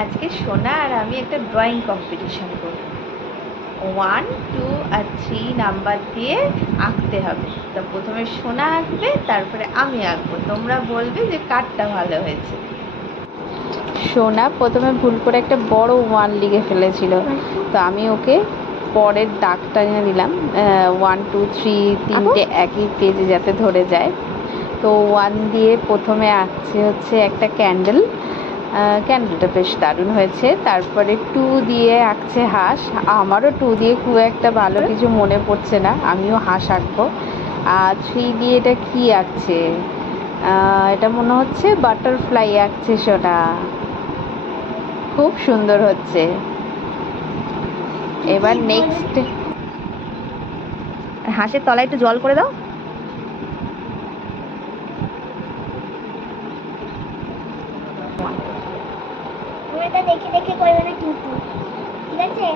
আজকে সোনা আর আমি একটা ড্রয়িং কম্পিটিশন করব। 1, 2 আর 3 নাম্বার দিয়ে আঁকতে হবে। তো প্রথমে সোনা আঁকবে, তারপরে আমি আঁকবো। তোমরা বলবে যে কারটা ভালো হয়েছে। সোনা প্রথমে ভুল করে একটা বড় 1 লিখে ফেলেছিল, তো আমি ওকে পরের দাগটা এনে দিলাম। 1, 2, 3 তিনটে একই পেজে যাতে ধরে যায়। তো 1 দিয়ে প্রথমে আঁকছে হচ্ছে একটা ক্যান্ডেল। ক্যান্ডেলটা বেশ দারুণ হয়েছে। তারপরে 2 দিয়ে আঁকছে হাঁস। আমারও 2 দিয়ে খুব একটা ভালো কিছু মনে পড়ছে না, আমিও হাঁস আঁকবো। আর 3 দিয়ে এটা কি আঁকছে? এটা মনে হচ্ছে বাটারফ্লাই আঁকছে সোনা। খুব সুন্দর হচ্ছে। এবার নেক্সট, হাঁসের তলায় একটু জল করে দাও। এটা দেখে দেখে করবে না কিন্তু, ঠিক আছে?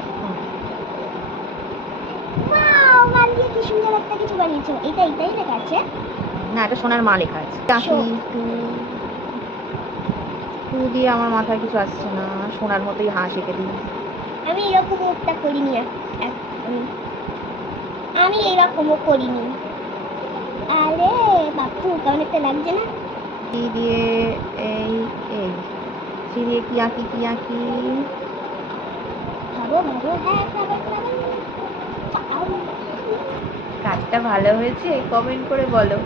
ওয়াও, গান দিয়ে কি সুন্দর একটা কিছু বানিয়েছো। এটাই লেখা আছে না, এটা সোনার মা লেখা আছে। টু দিয়ে আমার মাথায় কিছু আসছে না। সোনার মতোই হাঁস এঁকে দিই। আমি এরকম মুখটা করিনি, আমি এরকমও করিনি। আরে বাপু, কেমন একটা লাগছে না? কি দিয়ে এই এই সি দিয়ে কি আঁকি ভাবো হ্যাঁ, কাজটা ভালো হয়েছে কমেন্ট করে বলো।